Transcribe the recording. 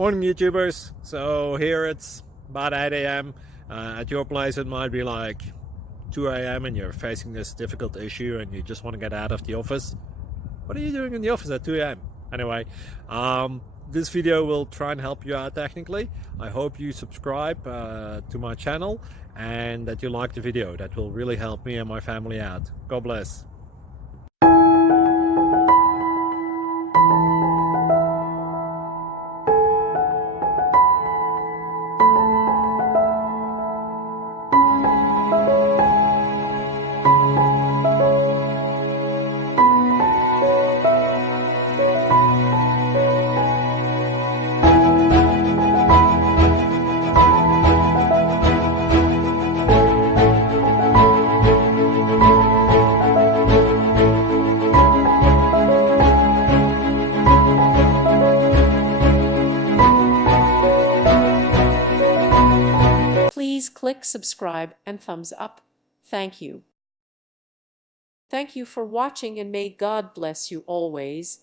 Morning YouTubers. So here it's about 8 a.m. At your place it might be like 2 a.m. and you're facing this difficult issue and you just want to get out of the office. What are you doing in the office at 2 a.m.? Anyway, this video will try and help you out technically. I hope you subscribe to my channel and that you like the video. That will really help me and my family out. God bless. Please click subscribe and thumbs up. Thank you. Thank you for watching and may God bless you always.